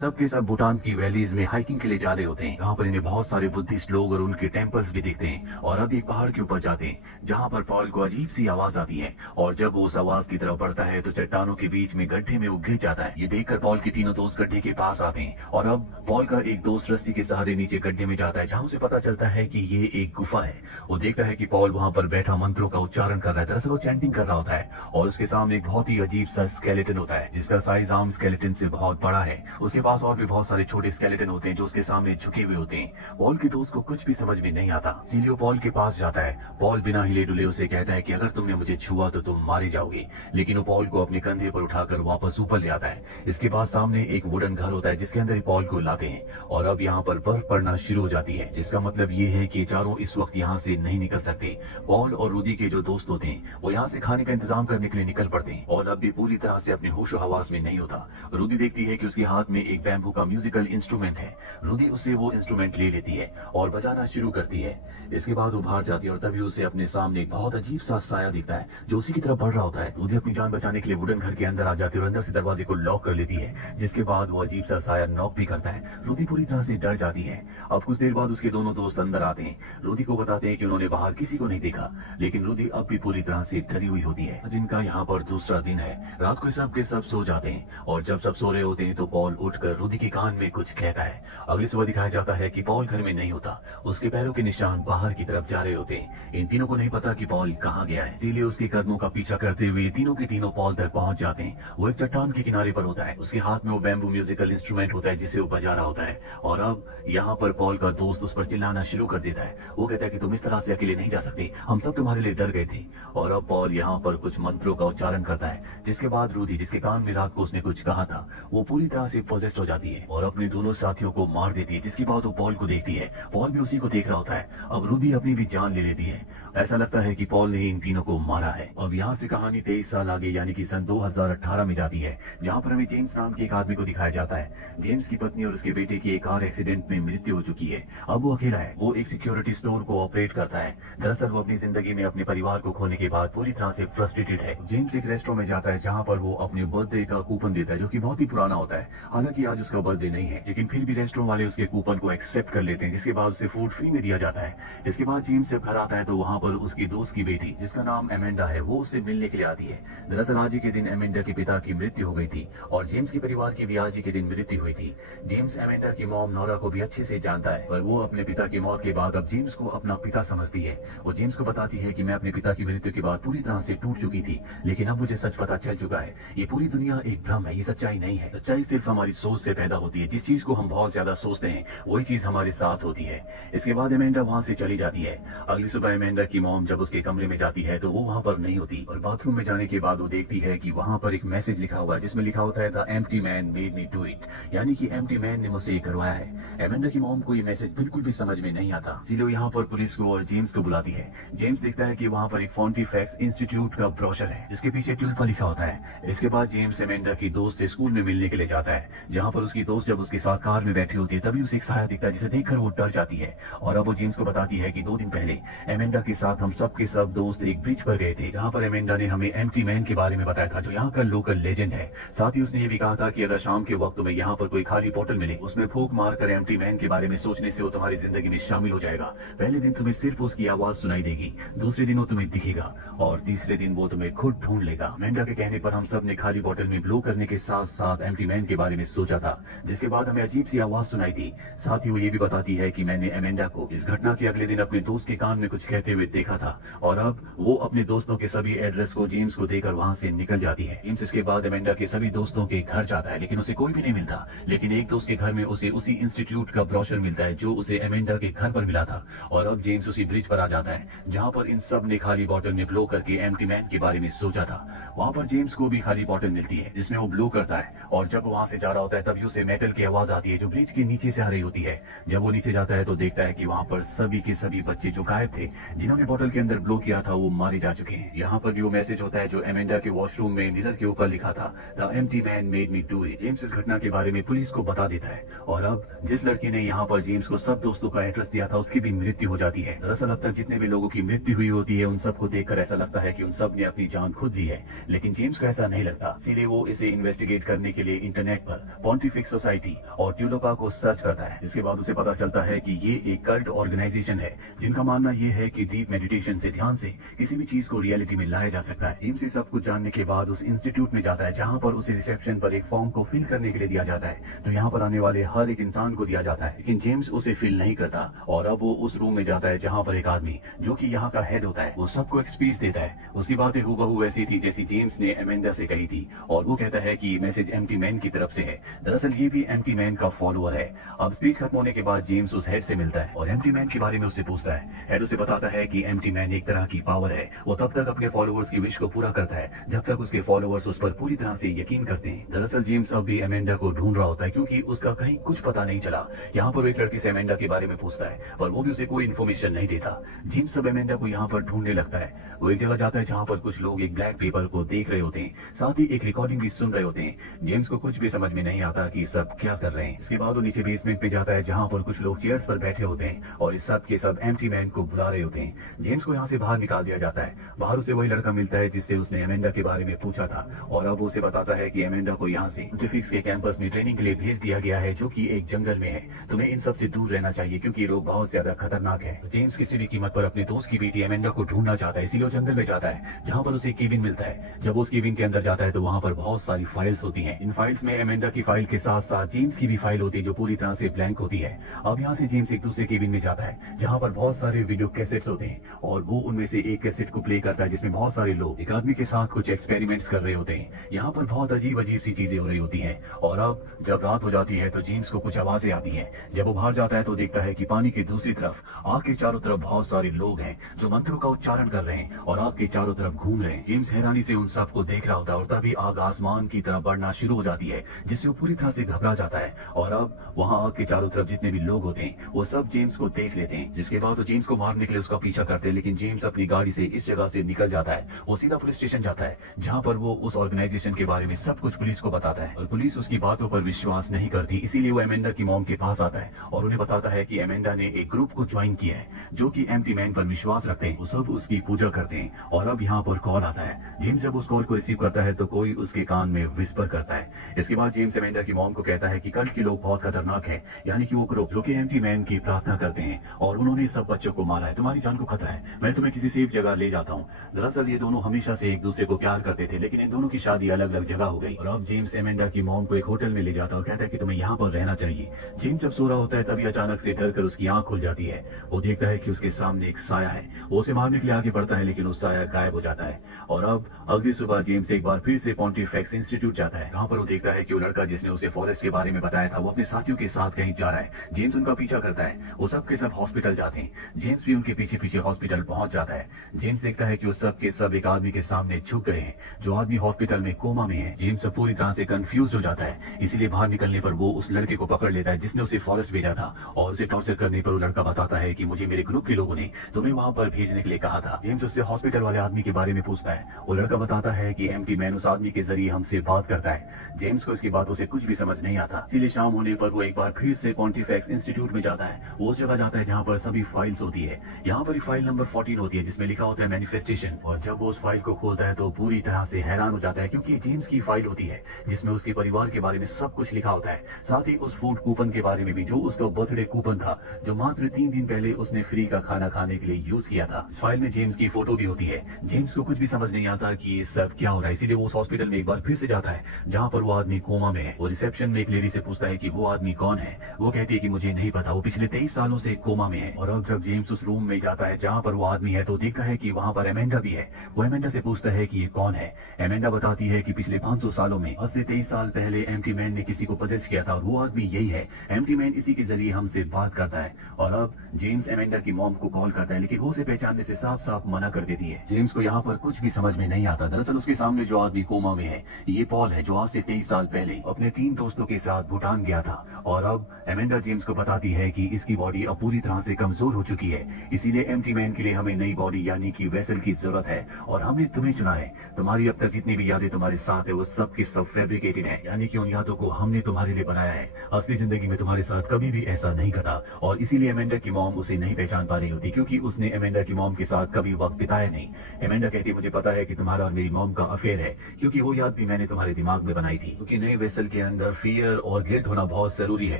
सबके सब भूटान की वैलीज में हाइकिंग के लिए जा रहे होते हैं। यहाँ पर इन्हें बहुत सारे बुद्धिस्ट लोग और उनके टेम्पल्स भी दिखते हैं और अब एक पहाड़ के ऊपर जाते हैं जहाँ पर पॉल को अजीब सी आवाज आती है और जब वो उस आवाज की तरफ बढ़ता है तो चट्टानों के बीच में गड्ढे में वो गिर जाता है। ये देखकर पॉल के तीनों दोस्त गड्ढे के पास आते हैं और अब पॉल का एक दोस्त रस्सी के सहारे नीचे गड्ढे में जाता है जहाँ उसे पता चलता है कि ये एक गुफा है। वो देखता है कि पॉल वहाँ पर बैठा मंत्रों का उच्चारण कर रहा है। दरअसल वो चैंटिंग कर रहा होता है और उसके सामने एक बहुत ही अजीब सा स्केलेटन होता है जिसका साइज आम स्केलेटन से बहुत बड़ा है। उसके पास और भी बहुत सारे छोटे स्केलेटन होते हैं जो उसके सामने झुके हुए होते हैं। पॉल के दोस्त को कुछ भी समझ में नहीं आता। सीलियो पॉल के पास जाता है। पॉल बिना हिले डुले उसे कहता है कि अगर तुमने मुझे छुआ तो तुम मारे जाओगे, लेकिन वो पॉल को अपने कंधे पर उठाकर वापस ऊपर ले आता है। इसके बाद सामने एक वुडन घर होता है जिसके अंदर पॉल को लाते हैं और अब यहाँ पर बर्फ पड़ना शुरू हो जाती है जिसका मतलब ये है कि चारों इस वक्त यहाँ से नहीं निकल सकते। पॉल और रूदी के जो दोस्त होते हैं वो यहाँ से खाने का इंतजाम करने के लिए निकल पड़ते हैं और अब भी पूरी तरह से अपने होशो हवास में नहीं होता। रूदी देखती है कि उसके हाथ में एक बैम्बू का म्यूजिकल इंस्ट्रूमेंट है। रूदी उससे वो इंस्ट्रूमेंट ले लेती है और बजाना शुरू करती है। इसके बाद वो बाहर जाती है और तभी उसे अपने सामने एक बहुत अजीब सा साया दिखता है जो उसी की तरफ बढ़ रहा होता है। रूदी अपनी जान बचाने के लिए वुडन घर के अंदर आ जाती है और अंदर से दरवाजे को लॉक कर लेती है जिसके बाद वो अजीब सा साया नॉक भी करता है। रूदी पूरी तरह से डर जाती है। अब कुछ देर बाद उसके दोनों दोस्त अंदर आते हैं। रूदी को बताते हैं कि उन्होंने बाहर किसी को नहीं देखा, लेकिन रूदी अब भी पूरी तरह से डरी हुई होती है। जिनका यहाँ पर दूसरा दिन है। रात को सब के सब सो जाते हैं और जब सब सो रहे होते हैं तो पॉल उठकर रूदी के कान में कुछ कहता है। अगली सुबह दिखाया जाता है कि पॉल घर में नहीं होता। उसके पैरों के निशान बाहर की तरफ जा रहे होते हैं। इन तीनों को नहीं पता कि पॉल कहाँ गया है, इसीलिए उसके कदमों का पीछा करते हुए तीनों के तीनों पॉल तक पहुंच जाते हैं। वो एक चट्टान के किनारे पर होता है। उसके हाथ में वो बैम्बू म्यूजिकल इंस्ट्रूमेंट होता है जिसे वो बजा रहा होता है और अब यहाँ पर पॉल का दोस्त उस पर चिल्लाना शुरू कर देता है। वो कहता है कि तुम इस तरह से अकेले नहीं जा सकते, हम सब तुम्हारे लिए डर गए थे। और अब पॉल यहाँ पर कुछ मंत्रों का उच्चारण करता है जिसके बाद रूदी जिसके कान में रात को उसने कुछ कहा था वो पूरी तरह से पोजेस्ड हो जाती है और अपने दोनों साथियों को मार देती है। जिसके बाद वो पॉल को देखती है। पॉल भी उसी को देख रहा होता है। अब रूदी अपनी भी जान ले लेती है। ऐसा लगता है कि पॉल ने इन तीनों को मारा है। अब यहाँ से कहानी 23 साल आगे यानी कि सन 2018 में जाती है जहाँ पर हमें जेम्स नाम के एक आदमी को दिखाया जाता है। जेम्स की पत्नी और उसके बेटे की एक कार एक्सीडेंट में मृत्यु हो चुकी है। अब वो अकेला है। वो एक सिक्योरिटी स्टोर को ऑपरेट करता है। दरअसल वो अपनी जिंदगी में अपने परिवार को खोने के बाद पूरी तरह से फ्रस्ट्रेटेड है। जेम्स एक रेस्टोरेंट में जाता है जहाँ पर वो अपने बर्थडे का कूपन देता है जो कि बहुत ही पुराना होता है। हालांकि आज उसका बर्थडे नहीं है, लेकिन फिर भी रेस्टोरेंट वाले उसके कूपन को एक्सेप्ट कर लेते हैं जिसके बाद उसे फूड फ्री में दिया जाता है। इसके बाद जेम्स जब घर आता है तो वहाँ पर उसकी दोस्त की बेटी जिसका नाम एमेंडा है वो उससे मिलने के लिए आती है। दरअसल आज ही के दिन एमेंडा के पिता की मृत्यु हो गई थी और जेम्स के परिवार की भी आज ही के दिन मृत्यु हुई थी। जेम्स एमेंडा की मॉम नोरा को भी अच्छे से जानता है पर वो अपने पिता की मौत के बाद अब जेम्स को अपना पिता समझती है। वो जेम्स को बताती है कि मैं अपने पिता की मृत्यु के बाद पूरी तरह से टूट चुकी थी, लेकिन अब मुझे सच पता चल चुका है। ये पूरी दुनिया एक भ्रम है, ये सच्चाई नहीं है। सच्चाई सिर्फ हमारी सोच से पैदा होती है। जिस चीज को हम बहुत ज्यादा सोचते हैं वही चीज हमारे साथ होती है। इसके बाद एमेंडा वहाँ से चली जाती है। अगली सुबह एमेंडा की मॉम जब उसके कमरे में जाती है तो वो वहाँ पर नहीं होती और बाथरूम में जाने के बाद वो देखती है कि वहाँ पर एक मैसेज लिखा हुआ है जिसमें लिखा होता है the empty man made me do it, यानी कि एम्प्टी मैन ने मुझसे ये करवाया है। एमेंडा की मॉम को ये मैसेज बिल्कुल भी समझ में नहीं आता, इसलिए वो यहाँ पर पुलिस को और जेम्स को बुलाती है। जेम्स देखता है कि वहाँ पर एक फोंटीफैक्स इंस्टीट्यूट का ब्रोशर है जिसके पीछे ट्यूल्पा लिखा होता है। इसके बाद जेम्स एमेंडा की दोस्त से स्कूल में मिलने के लिए जाता है जहाँ पर उसकी दोस्त जब उसके साथ कार में बैठी होती है तभी उसे एक साया दिखता है जिसे देखकर वो डर जाती है और अब वो जेम्स को बताती है कि 2 दिन पहले एमेंडा के साथ हम सब के सब दोस्त एक ब्रिज पर गए थे जहाँ पर एमेंडा ने हमें एम्प्टी मैन के बारे में बताया था जो यहाँ का लोकल लेजेंड है। साथ ही उसने ये भी कहा था कि अगर शाम के वक्त में यहाँ पर कोई खाली बोतल मिले उसमें फूंक मारकर एम्प्टी मैन के बारे में सोचने से वो तुम्हारी जिंदगी में शामिल हो जाएगा। पहले दिन तुम्हें सिर्फ उसकी आवाज सुनाई देगी, दूसरे दिन वो तुम्हें दिखेगा और तीसरे दिन वो तुम्हें खुद ढूंढ लेगा। एमेंडा के कहने पर हम सब ने खाली बोतल में ब्लो करने के साथ साथ एम्प्टी मैन के बारे में सोचा था जिसके बाद हमें अजीब सी आवाज सुनाई दी। साथ ही वो ये भी बताती है कि मैंने एमेंडा को इस घटना के अगले दिन अपने दोस्त के कान में कुछ कहते हुए देखा था और अब वो अपने दोस्तों के सभी एड्रेस को जेम्स को देकर वहां से निकल जाती है। जेम्स इसके बाद एमेंडा के सभी दोस्तों के घर जाता है लेकिन उसे कोई भी नहीं मिलता, लेकिन एक दोस्त के घर में उसे उसी इंस्टीट्यूट का ब्रोशर मिलता है जो उसे एमेंडा के घर पर मिला था और अब जेम्स उसी ब्रिज पर आ जाता है जहाँ पर इन सब ने खाली बॉटल में ब्लो करके एम्प्टी मैन के बारे में सोचा था। वहाँ पर जेम्स को भी खाली बॉटल मिलती है जिसमें वो ब्लो करता है और जब वहाँ से जा रहा होता है तभी उसे मेटल की आवाज आती है जो ब्रिज के नीचे से आ रही होती है। जब वो नीचे जाता है तो देखता है कि वहाँ पर सभी के सभी बच्चे जो गायब थे जिन्होंने बॉटल के अंदर ब्लो किया था वो मारे जा चुके हैं। यहाँ पर जो मैसेज होता है जो एमेंडा के वॉशरूम में मिरर के ऊपर लिखा था the empty man made me do it. James इस घटना के बारे में पुलिस को बता देता है और अब जिस लड़की ने यहाँ पर जेम्स को सब दोस्तों का एड्रेस दिया था उसकी भी मृत्यु हो जाती है। दरअसल अब तक जितने भी लोगों की मृत्यु हुई होती है उन सबको देखकर ऐसा लगता है कि उन सब ने अपनी जान खुद ली है, लेकिन जेम्स को ऐसा नहीं लगता। इसीलिए वो इसे इन्वेस्टिगेट करने के लिए इंटरनेट पर पॉन्टिफिक्स सोसाइटी और ट्यूलोपा को सर्च करता है, जिसके बाद उसे पता चलता है कि ये एक कल्ट ऑर्गेनाइजेशन है जिनका मानना ये है कि डीप मेडिटेशन से, ध्यान से किसी भी चीज को रियलिटी में लाया जा सकता है। जेम्स सब कुछ जानने के बाद उस इंस्टीट्यूट में जाता है जहाँ पर उसे रिसेप्शन पर एक फॉर्म को फिल करने के लिए दिया जाता है, तो यहाँ पर आने वाले हर एक इंसान को दिया जाता है, लेकिन जेम्स उसे फिल नहीं करता और अब वो उस रूम में जाता है जहाँ पर एक आदमी जो कि यहाँ का हेड होता है वो सबको एक स्पीच देता है। उसकी बातें हूबहू वैसी थी जैसी जेम्स ने एमेंडा से कही थी और वो कहता है कि मैसेज एम्प्टी मैन की तरफ से है। दरअसल ये भी एम्प्टी मैन का फॉलोअर है। अब स्पीच खत्म होने के बाद जेम्स उस हेड से मिलता है और एम्प्टी मैन के बारे में उससे पूछता है। हेड उसे बताता है कि एम्प्टी मैन एक तरह की पावर है, वो तब तक अपने फॉलोअर्स की विश को पूरा करता है जब तक उसके फॉलोअर्स उस पर पूरी तरह से यकीन करते हैं। दरअसल जेम्स अब भी एमेंडा को ढूंढ रहा होता है क्योंकि उसका कहीं कुछ पता नहीं चला। यहाँ पर एक लड़की से एमेंडा के बारे में पूछता है पर वो भी उसे कोई इन्फॉर्मेशन नहीं देता। जेम्स अब एमेंडा को यहाँ पर ढूंढने लगता है। वो एक जगह जाता है जहाँ पर कुछ लोग एक ब्लैक पेपर को देख रहे होते हैं, साथ ही एक रिकॉर्डिंग भी सुन रहे होते हैं। जेम्स को कुछ भी समझ में नहीं आता कि सब क्या कर रहे हैं। इसके बाद वो नीचे बेसमेंट पे जाता है जहाँ पर कुछ लोग चेयर्स पर बैठे होते हैं और इस सब के सब एम्प्टी मैन को बुला रहे होते हैं। जेम्स को यहाँ से बाहर निकाल दिया जाता है। बाहर उसे वही लड़का मिलता है जिससे उसने एमेंडा के बारे में पूछा था और अब उसे बताता है कि एमेंडा को यहाँ से पॉन्टिफिक्स के कैंपस में ट्रेनिंग के लिए भेज दिया गया है जो कि एक जंगल में है। तुम्हें इन सब से दूर रहना चाहिए क्योंकि ये लोग बहुत ज्यादा खतरनाक है। जेम्स किसी भी कीमत पर अपने दोस्त की बेटी एमेंडा को ढूंढना चाहता है, इसीलिए वो जंगल में जाता है जहाँ पर उसे केबिन मिलता है। जब उस केबिन के अंदर जाता है तो वहाँ पर बहुत सारी फाइल्स होती हैं। इन फाइल्स में एमेंडा की फाइल के साथ साथ जेम्स की भी फाइल होती है जो पूरी तरह से ब्लैंक होती है। अब यहाँ से जेम्स एक दूसरे केबिन में जाता है जहाँ पर बहुत सारे वीडियो कैसेट्स होते हैं और वो उनमें से एक कैसेट को प्ले करता है जिसमें बहुत सारे लोग एक आदमी के साथ कुछ एक्सपेरिमेंट्स कर रहे होते हैं। यहाँ पर बहुत अजीब अजीब सी चीजें हो रही होती हैं और अब जब रात हो जाती है तो जेम्स को कुछ आवाजें आती हैं। जब वो बाहर जाता है तो देखता है कि पानी की दूसरी तरफ आग के चारों तरफ बहुत सारे लोग हैं जो मंत्रों का उच्चारण कर रहे हैं और आग के चारों तरफ घूम रहे हैं। जेम्स हैरानी से उन सबको देख रहा होता है और तभी आग आसमान की तरफ बढ़ना शुरू हो जाती है जिससे वो पूरी तरह से घबरा जाता है और अब वहाँ आग के चारों तरफ जितने भी लोग होते हैं वो सब जेम्स को देख लेते हैं, जिसके बाद वो जेम्स को मारने के लिए उसका पीछा करते हैं। लेकिन जेम्स अपनी गाड़ी से इस जगह से निकल जाता है। वो सीधा पुलिस स्टेशन जाता है जहाँ पर वो उस ऑर्गेनाइजेशन के बारे में सब कुछ पुलिस को बताता है और पुलिस उसकी बातों पर विश्वास नहीं करती। इसीलिए वो एमेंडा की मॉम के पास आता है और उन्हें बताता है कि एमेंडा ने एक ग्रुप को ज्वाइन किया है जो कि एम्प्टी मैन पर विश्वास रखते हैं। वो सब उसकी पूजा करते हैं और अब यहाँ पर कॉल आता है। जेम्स जब उस कॉल को रिसीव करता है तो कोई उसके कान में विस्पर करता है। इसके बाद जेम्स एमेंडा की मॉम को कहता है कि कल के लोग बहुत खतरनाक है, यानी कि वो ग्रुप जो कि एम्प्टी मैन की प्रार्थना करते हैं और उन्होंने सब बच्चों को मारा है। तुम्हारी जान को खतरा है, मैं तुम्हें किसी सेफ जगह ले जाता हूँ। दरअसल ये दोनों हमेशा से एक दूसरे को प्यार करते थे लेकिन इन दोनों की शादी अलग अलग जगह हो गई और अब जेम्स एमेंडा की मॉम को एक होटल में ले जाता है और कहता है कि तुम्हें यहाँ पर रहना चाहिए। जेम्स जब सो रहा होता है तभी अचानक से डर कर उसकी आंख खुल जाती है। वो देखता है कि उसके सामने एक साया है। वो उसे मारने के लिए आगे बढ़ता है लेकिन उस साया गायब हो जाता है और अब अगली सुबह जेम्स एक बार फिर से पॉन्टिफिक्स इंस्टीट्यूट जाता है। यहाँ पर वो देखता है कि वो लड़का जिसने उसे फॉरेस्ट के बारे में बताया था वो अपने साथियों के साथ कहीं जा रहा है। जेम्स उनका पीछा करता है। वो सब के सब हॉस्पिटल जाते हैं। जेम्स भी उनके पीछे पीछे हॉस्पिटल पहुंच जाता है। जेम्स देखता है कि वो सब के सब एक आदमी के सामने झुक गए हैं जो आदमी हॉस्पिटल में कोमा में है। जेम्स पूरी तरह से कंफ्यूज हो जाता है, इसीलिए बाहर निकलने पर वो उस लड़के को पकड़ लेता है जिसने उसे फॉरेस्ट भेजा था और उसे टॉर्चर करने पर वो लड़का बताता है कि मुझे मेरे ग्रुप के लोगों ने तुम्हें वहां पर भेजने के लिए कहा था। जेम्स उससे हॉस्पिटल वाले आदमी के बारे में पूछता है। वो लड़का बताता है कि एम्प्टी मैन उस आदमी के जरिए हमसे बात करता है। जेम्स को इसकी बातों से कुछ भी समझ नहीं आता, इसलिए शाम होने पर वो एक बार फिर से पॉन्टिफिक्स इंस्टीट्यूट में जाता है। वो उस जगह जाता है जहाँ पर सभी फाइल्स होती है। यहाँ पर फाइल नंबर 14 होती है जिसमें लिखा होता है मैनिफेस्टेशन और जब वो उस फाइल को खोलता है तो पूरी तरह से हैरान हो जाता है क्योंकि ये जेम्स की फाइल होती है जिसमें उसके परिवार के बारे में सब कुछ लिखा होता है, साथ ही उस फूड कूपन के बारे में भी जो उसका बर्थडे कूपन था जो मात्र 3 दिन पहले उसने फ्री का खाना खाने के लिए यूज किया था। इस फाइल में जेम्स की फोटो भी होती है। जेम्स को कुछ भी समझ नहीं आता कि ये सब क्या हो रहा है, इसीलिए वो उस हॉस्पिटल में एक बार फिर से जाता है जहाँ पर वो आदमी कोमा में है। वो रिसेप्शन में एक लेडी से पूछता है कि वो आदमी कौन है। वो कहती है कि मुझे नहीं पता, वो पिछले 23 सालों से कोमा में है। और अब जब जेम्स उस रूम में जाता है जहाँ पर वो आदमी है तो देखता है कि वहाँ पर एमेंडा भी है। वो एमेंडा से पूछता है कि ये कौन है। एमेंडा बताती है कि पिछले 500 सालों में 10 से 23 साल पहले एम्प्टी मैन ने किसी को पजेस किया था और वो आदमी यही है। एम्प्टी मैन इसी के जरिए हमसे बात करता है। और अब जेम्स एमेंडा की मॉम को कॉल करता है लेकिन वो उसे पहचानने से साफ साफ मना कर देती है। जेम्स को यहाँ पर कुछ भी समझ में नहीं आता। दरअसल उसके सामने जो आदमी कोमा में है ये पॉल है जो आज से 23 साल पहले अपने 3 दोस्तों के साथ भूटान गया था और अब एमेंडा जेम्स को बताती है कि इसकी बॉडी अब पूरी तरह से कमजोर हो चुकी है, इसीलिए एम्प्टी मैन के लिए हमें नई बॉडी यानी कि वेसल की जरूरत है और हमने तुम्हें चुना है। तुम्हारी अब तक जितनी भी यादें तुम्हारे साथ है वो सब की सब फैब्रिकेटेड है, यानी कि उन यादों को हमने तुम्हारे लिए बनाया है। असली जिंदगी में तुम्हारे साथ कभी भी ऐसा नहीं घटा और इसीलिए एमेंडा की मॉम उसे नहीं पहचान पा रही होती, क्योंकि उसने एमेंडा की मॉम के साथ कभी वक्त बिताया नहीं। एमेंडा कहती मुझे पता है कि तुम्हारा और मेरी मॉम का अफेयर है, क्योंकि वो याद भी मैंने तुम्हारे दिमाग में बनाई थी। क्योंकि नए वेसल के अंदर फियर और गिल्ट होना बहुत जरूरी है।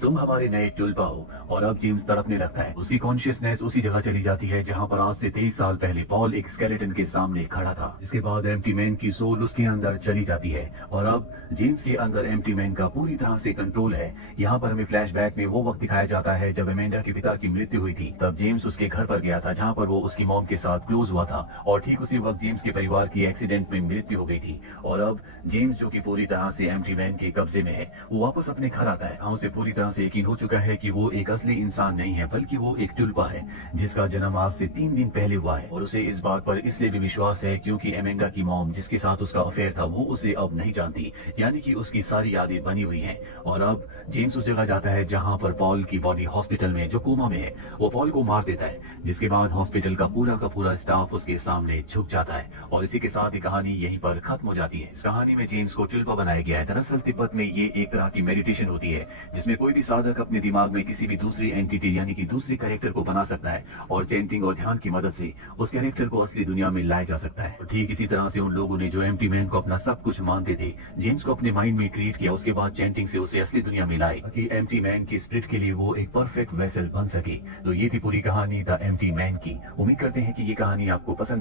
तुम हमारे नए टुल्पा हो। और अब जेम्स तड़पने लगता है। उसकी कॉन्शियसनेस उसी जगह चली जाती है जहाँ पर आज से 23 साल पहले पॉल एक स्केलेटन के सामने खड़ा था। इसके बाद एम्प्टी मैन की सोल उसके अंदर चली जाती है और अब जेम्स के अंदर एम्प्टी मैन का पूरी तरह से कंट्रोल है। यहाँ पर हमें फ्लैशबैक में वो वक्त दिखाया जाता है जब एमेंडा के पिता की मृत्यु हुई थी। तब जेम्स उसके घर पर गया था जहाँ पर वो उसकी मॉम के साथ क्लोज हुआ था और ठीक उसी वक्त जेम्स के परिवार की एक्सीडेंट में मृत्यु हो गई थी। और अब जेम्स जो कि पूरी तरह से एम्प्टी मैन के कब्जे में है, वो वापस अपने घर आता है। हाँ, उसे पूरी तरह से यकीन हो चुका है कि वो एक असली इंसान नहीं है बल्कि वो एक टुल्पा है जिसका जन्म आज से 3 दिन पहले हुआ है। और उसे इस बात पर इसलिए भी विश्वास है क्योंकि एमेंडा की मॉम जिसके साथ उसका अफेयर था वो उसे अब नहीं जानती, यानी कि उसकी सारी यादें बनी हुई हैं। और अब जेम्स उस जगह जाता है जहां पर पॉल की बॉडी हॉस्पिटल में जो कोमा में है, वो पॉल को मार देता है, जिसके बाद हॉस्पिटल का पूरा स्टाफ उसके सामने झुक जाता है। और इसी के साथ ये कहानी यहीं पर खत्म हो जाती है। इस कहानी में जेम्स को टुल्पा बनाया गया है। दरअसल तिब्बत में ये एक तरह की मेडिटेशन होती है जिसमें कोई भी साधक अपने दिमाग में किसी भी दूसरी एंटिटी यानी कि दूसरी कैरेक्टर को बना सकता है और चैंटिंग और ध्यान की मदद से उस कैरेक्टर को असली दुनिया में लाया जा सकता है। ठीक इसी तरह से उन लोगों ने जो एम्प्टी मैन को अपना सब कुछ मानते थे, जेम्स को अपने माइंड में क्रिएट किया, उसके बाद चैंटिंग से उसे असली दुनिया में लाए ताकि एम्प्टी मैन की स्पिरिट के लिए वो एक परफेक्ट वेसल बन सके। तो ये थी पूरी कहानी द एम्प्टी मैन की। उम्मीद करते हैं कि ये कहानी आपको पसंद